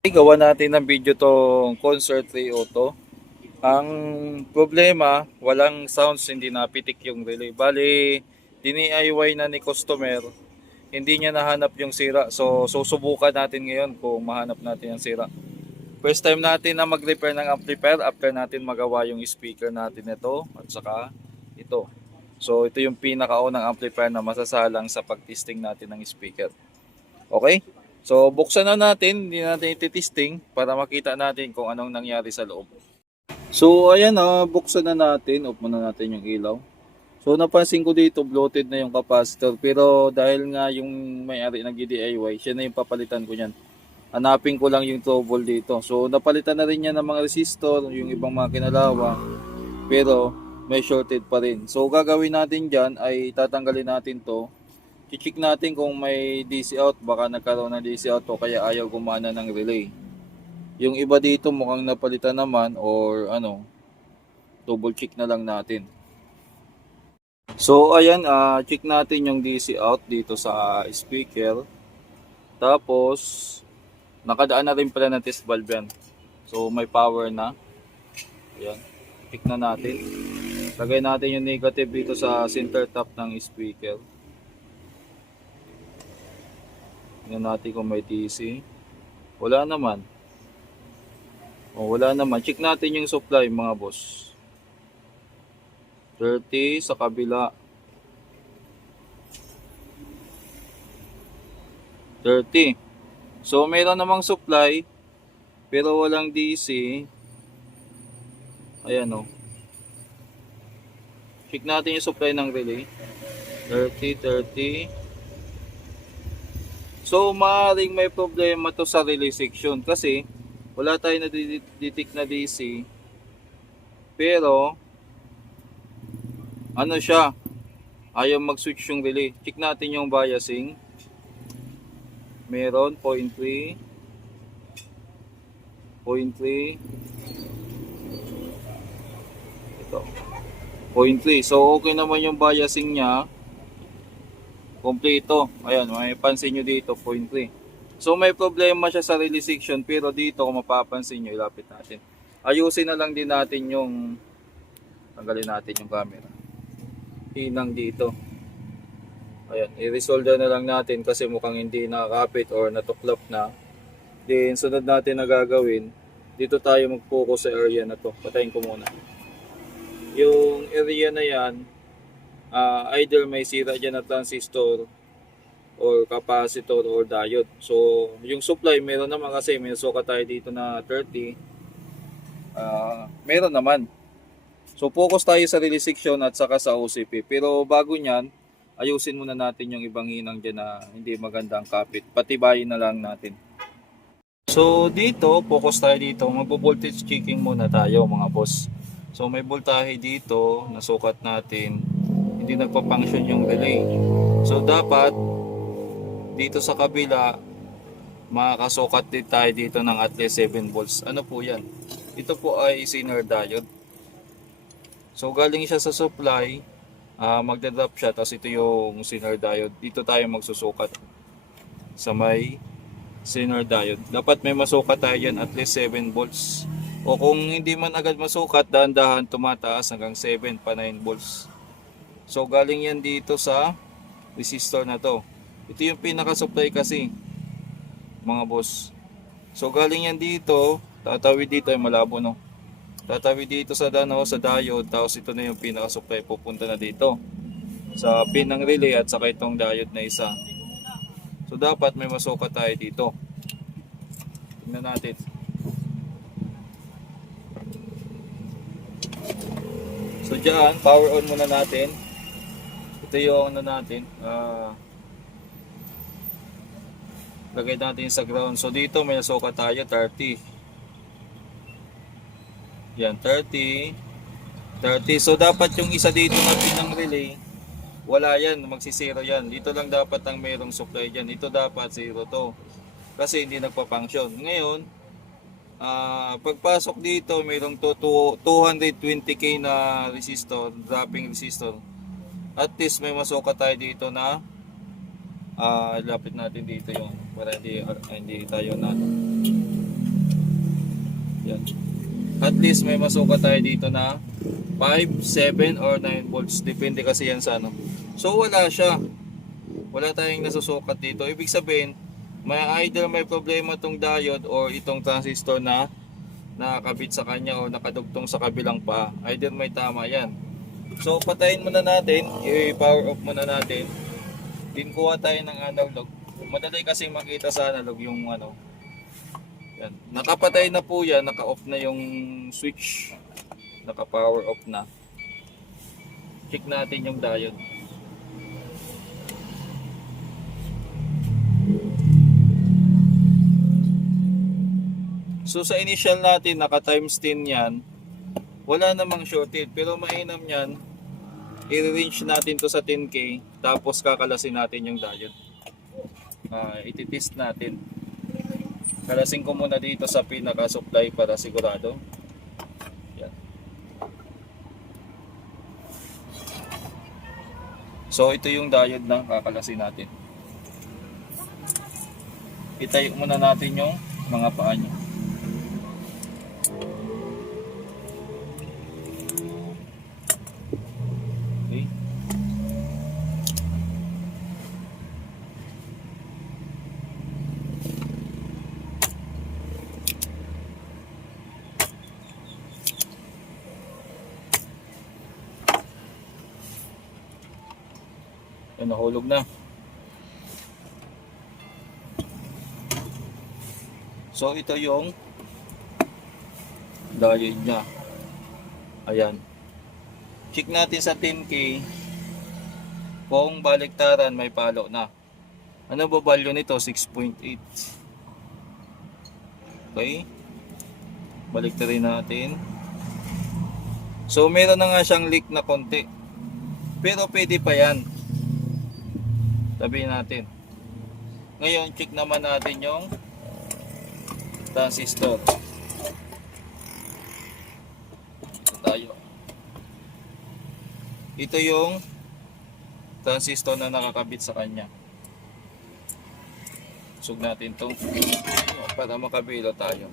Gawa natin ng video tong Concert 3 Auto. Ang problema, walang sounds, hindi napitik yung relay. Bali, dini-DIY na ni customer, hindi niya nahanap yung sira. So, susubukan natin ngayon kung mahanap natin yung sira. First time natin na mag-repair ng amplifier after natin magawa yung speaker natin ito at saka ito. So, ito yung pinakaunang amplifier na masasalang sa pag-testing natin ng speaker. Okay? So, buksan na natin, hindi natin iti-testing para makita natin kung anong nangyari sa loob. So, ayan na, buksan na natin. Off muna natin yung ilaw. So, napansin ko dito, bloated na yung capacitor. Pero dahil nga yung may-ari ng DIY, siya na yung papalitan ko niyan. Hanapin ko lang yung trouble dito. So, napalitan na rin niya ng mga resistor, yung ibang mga kinalawa. Pero, may shorted pa rin. So, gagawin natin dyan ay tatanggalin natin to. I-check natin kung may DC out, baka nagkaroon ng DC out o kaya ayaw gumana ng relay. Yung iba dito mukhang napalitan naman or ano, double check na lang natin. So ayan, check natin yung DC out dito sa speaker. Tapos nakadaan na rin pala ng test valve yan. So may power na. Ayan, check na natin. Lagay natin yung negative dito sa center top ng speaker. Tingnan natin kung may DC. Wala naman. Wala naman. Check natin yung supply mga boss. 30 sa kabila. 30. So meron namang supply pero walang DC. Ayan o. Check natin yung supply ng relay. 30, 30. So maaaring may problema to sa relay section kasi wala tayong na-detect na DC. Pero ano siya? Ayaw mag-switch yung relay. Check natin yung biasing. Meron 0.3, 0.3. Ito. 0.3. So okay naman yung biasing niya. Kompleto. Ayan, may pansin nyo dito, 0.3. So may problema siya sa relay section, pero dito kung mapapansin nyo, ilapit natin. Ayusin na lang din natin yung, tanggalin natin yung camera. Hinang dito. Ayan, i-resolder na lang natin kasi mukhang hindi nakakapit or natuklap na. Then sunod natin na gagawin, dito tayo mag-focus sa area na to. Patayin ko muna. Yung area na yan, either may sira dyan na transistor or capacitor or diode. So yung supply meron naman kasi may sukat tayo dito na 30. Meron naman. So focus tayo sa relay section at saka sa OCP. Pero bago nyan, ayusin muna natin yung ibang hinang dyan na hindi magandang kapit. Patibayin na lang natin. So dito, focus tayo dito. Magbo-voltage checking muna tayo mga boss. So may voltahe dito, nasukat natin. Hindi nagpa-function yung relay. So dapat dito sa kabila makakasukat din tayo dito ng at least 7 volts. Ano po yan? Ito po ay Zener diode. So galing siya sa supply, magda-drop siya, tapos ito yung Zener diode. Dito tayo magsusukat sa may Zener diode. Dapat may masukat tayo yan at least 7 volts. O kung hindi man agad masukat, dahan-dahan tumataas hanggang 7 pa 9 volts. So galing yan dito sa resistor na to. Ito yung pinaka-supply kasi mga boss. So galing yan dito, tatawid dito ay malabo no. Tatawid dito sa sa diode, tapos ito na yung pinaka-supply pupunta na dito sa pin ng relay at saka itong diode na isa. So dapat may masukat tayo dito. Tingnan natin. So dyan, power on muna natin. Ito yung ano natin, lagay natin sa ground. So dito may nasukat tayo 30. Yan, 30. So dapat yung isa dito na pin ng relay, wala yan, magsisiro yan. Dito lang dapat ang mayroong supply dyan. Ito dapat zero to. Kasi hindi nagpa-function. Ngayon, pagpasok dito, mayroong 220k na resistor, dropping resistor. At least may masukat tayo dito na ilapit natin dito yung para hindi tayo na least may masukat tayo dito na 5, 7 or 9 volts. Depende kasi yan sa ano. So wala siya. Wala tayong nasusukat dito. Ibig sabihin, either may problema tong diode or itong transistor na nakakabit sa kanya o nakadugtong sa kabilang pa. Either may tama yan. So patayin muna natin, i-power off muna natin. Din kuha tayo ng analog. Madali kasi makita sa analog yung ano. Yan. Nakapatay na po yan, naka-off na yung switch. Naka-power off na. Check natin yung diode. So sa initial natin, naka times 10 yan. Wala namang shorted, pero mainam yan. I-range natin to sa 10K, tapos kakalasin natin yung diode. Ititest natin. Kalasin ko muna dito sa pinaka-supply para sigurado. Yan. So ito yung diode na kakalasin natin. Itayo muna natin yung mga paa niya. Okay. Yan, nahulog na. So ito yung diode niya. Ayan. Check natin sa 10K kung baliktaran may palo na. Ano ba value nito? 6.8. Okay. Baliktarin natin. So meron na nga siyang leak na konti. Pero pwede pa yan. Sabihin natin. Ngayon check naman natin yung transistor. Ito tayo. Ito yung transistor na nakakabit sa kanya. Sug natin to para makabilo tayo.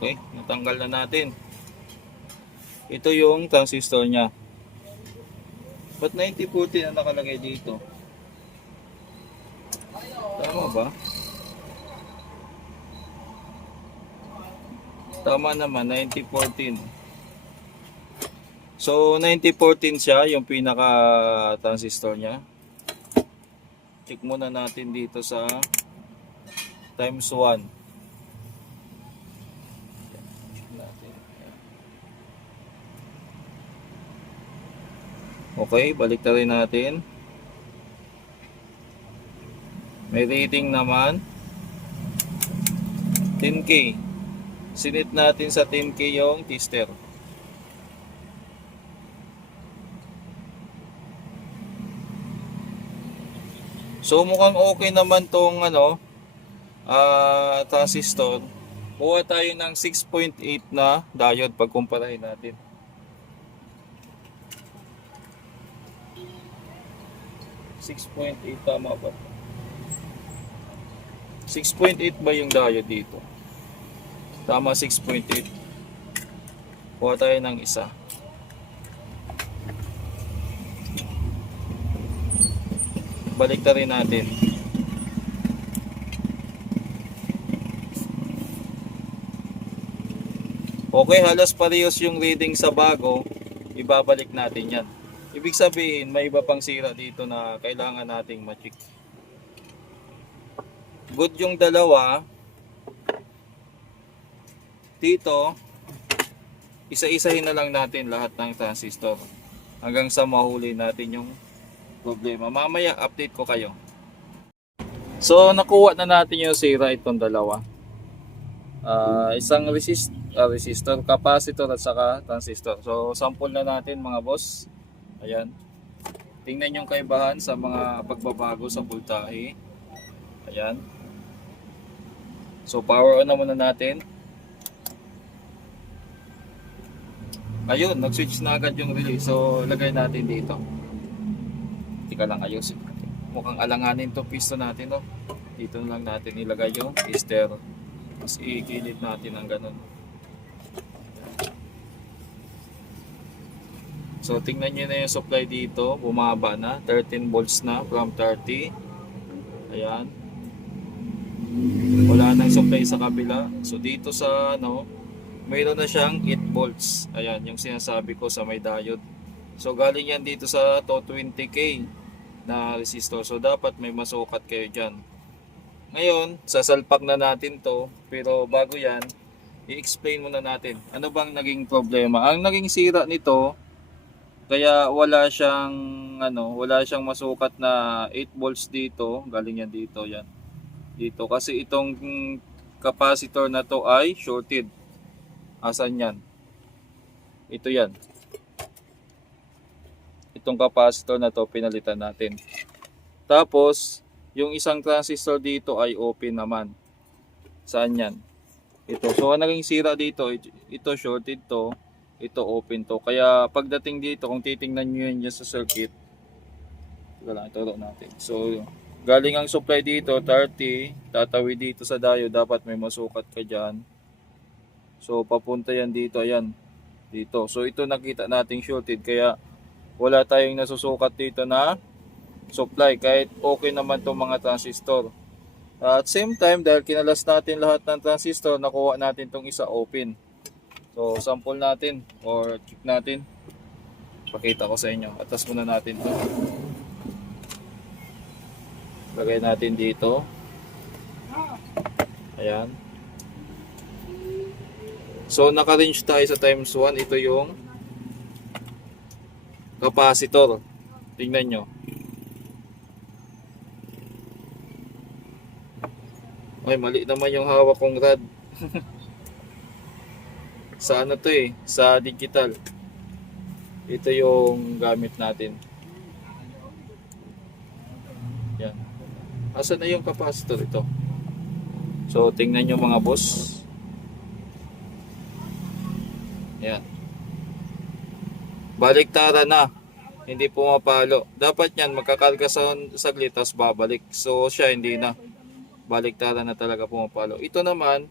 Okay, natanggal na natin. Ito yung transistor niya. Ba't 9040 na nakalagay dito? Tama ba? Tama naman, 9014. So 9014 siya, yung pinaka transistor niya. Check muna natin dito sa times 1. Okay, balik na rin natin. May reading naman 10K. Sinit natin sa 10K yung tester. So mukhang okay naman tong transistor. Kuha tayo ng 6.8 na diode pagkumparahin natin. 6.8 tama ba? 6.8 ba yung diode dito? Tama, 6.8. Kuha tayo ng isa. Balik na rin natin. Okay, halos parehas yung reading sa bago. Ibabalik natin yan. Ibig sabihin, may iba pang sira dito na kailangan nating ma-check. Good yung dalawa. Dito, isa-isahin na lang natin lahat ng transistor hanggang sa mahuli natin yung problema. Mamaya, update ko kayo. So, nakuha na natin yung sira itong dalawa. Isang resistor, capacitor at saka transistor. So sample na natin mga boss. Ayan. Tingnan yung kaibahan sa mga pagbabago sa voltahe. Ayan. So power on na muna natin. Ayun, nag-switch na agad yung relay. So lagay natin dito. Tika lang, ayusin. Mukhang alanganin to piston natin, no? Dito lang natin ilagay yung piston. Mas ikilid natin ang ganun. So tingnan nyo na yung supply dito, bumaba na, 13 volts na from 30. Ayan. Wala nang supply sa kabila. So dito sa ano, mayroon na siyang 8 volts. Ayan, yung sinasabi ko sa may diode. So galing yan dito sa 220k na resistor. So dapat may masukat kayo dyan. Ngayon, sasalpak na natin to. Pero bago yan, i-explain muna natin. Ano bang naging problema? Ang naging sira nito, kaya wala siyang masukat na 8 volts dito, galing yan dito, yan. Dito kasi itong capacitor na to ay shorted. Asan yan? Ito yan. Itong capacitor na to pinalitan natin. Tapos, yung isang transistor dito ay open naman. Saan yan? Ito. So, ang naging sira dito, ito shorted to. Ito open to. Kaya pagdating dito, kung titingnan nyo yan sa circuit, ituro natin. So, galing ang supply dito, 30, tatawid dito sa diode, dapat may masukat ka dyan. So, papunta yan dito, ayan, dito. So, ito nakita nating shorted, kaya wala tayong nasusukat dito na supply, kahit okay naman itong mga transistor. At same time, dahil kinalas natin lahat ng transistor, nakuha natin itong isa open. So, sample natin or check natin. Pakita ko sa inyo. Atas muna natin to. Lagay natin dito. Ayan. So, naka-range tayo sa times 1. Ito yung capacitor. Tingnan nyo. Ay, mali naman yung hawak kong rad. Sa ano to sa digital. Ito yung gamit natin. Yan. Asan na yung capacitor ito? So tingnan nyo mga boss. Yan. Baliktara na. Hindi pumapalo. Dapat yan magkakarga sa saglit tapos babalik. So siya hindi na. Baliktara na talaga pumapalo. Ito naman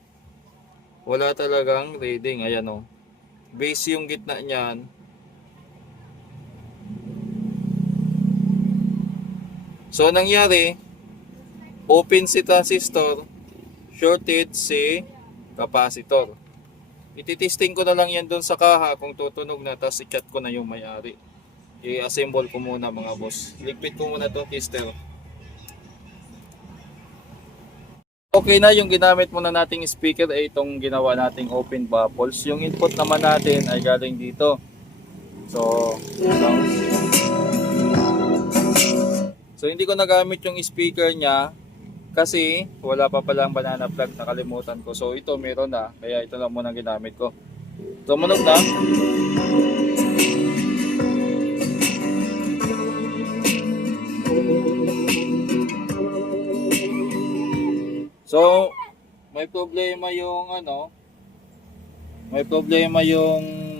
wala talagang reading. Ayan o. Base yung gitna niyan. So, nangyari, open si transistor, shorted si capacitor. Ititesting ko na lang yan doon sa kaha kung tutunog na, tapos i-chat ko na yung may-ari. I-assemble ko muna mga boss. Ligpit ko muna itong tester. Okay na, yung ginamit muna nating speaker ay itong ginawa nating open baffles. Yung input naman natin ay galing dito. So hindi ko nagamit yung speaker niya kasi wala pa palang banana plug, nakalimutan ko. So ito meron na, kaya ito lang muna ginamit ko. Tumunog na. So, may problema yung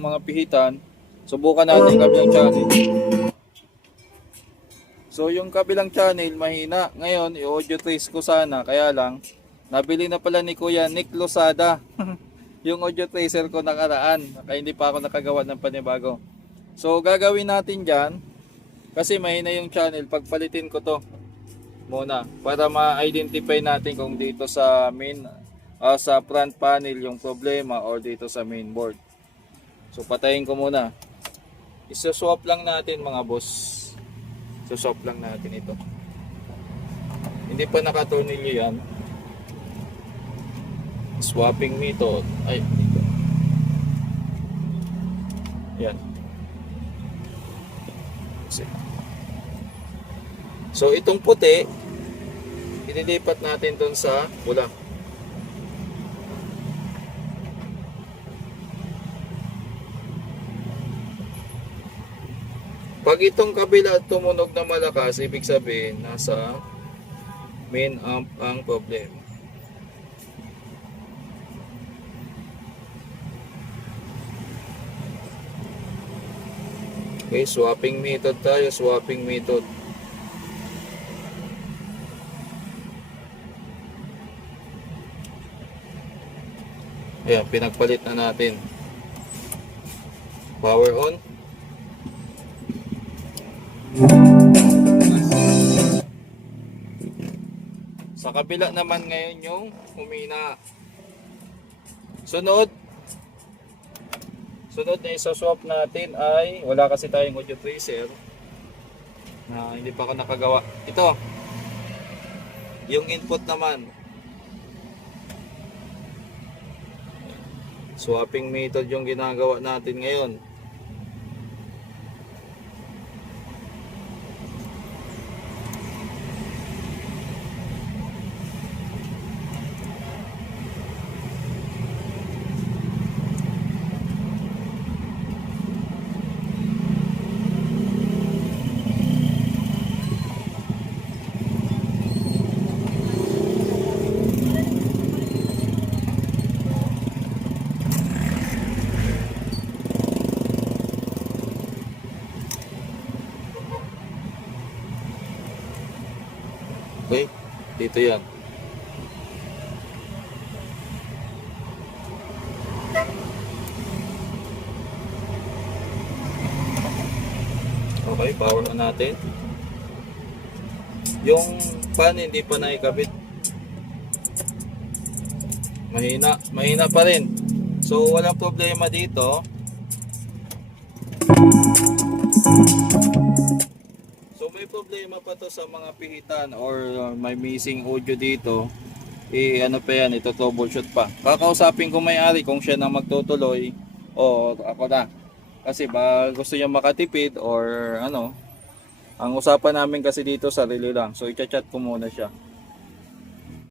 mga pihitan. Subukan natin yung kabilang channel. So, yung kabilang channel mahina. Ngayon, i-audio trace ko sana. Kaya lang, nabili na pala ni Kuya Nick Losada yung audio tracer ko nakaraan. Kaya hindi pa ako nakagawa ng panibago. So, gagawin natin dyan. Kasi mahina yung channel. Pagpalitin ko to muna para ma-identify natin kung dito sa sa front panel yung problema or dito sa mainboard. So patayin ko muna. Isoswap lang natin mga boss. Isoswap lang natin ito. Hindi pa nakatornilyo yan. Swapping method. Ay, dito. Yan. So itong puti, ililipat natin doon sa pula. Pag itong kabila tumunog na malakas, ibig sabihin nasa main amp ang problema. Okay, swapping method tayo, swapping method. Ayan, pinagpalit na natin. Power on. Sa kabila naman ngayon yung humina. Sunod na isa-swap natin ay, wala kasi tayong audio tracer na hindi pa ako nakagawa. Ito, yung input naman. Swapping method yung ginagawa natin ngayon. Okay, dito yan. Okay, power on natin. Yung fan hindi pa naikabit. Mahina pa rin. So walang problema dito. So may problema pa to sa mga pihitan or may missing audio dito. Ano pa yan, ito troubleshoot pa. Kakausapin ko may-ari kung siya na magtutuloy o ako na. Kasi ba gusto niya makatipid or ano. Ang usapan namin kasi dito sarili lang. So i-chat ko muna siya.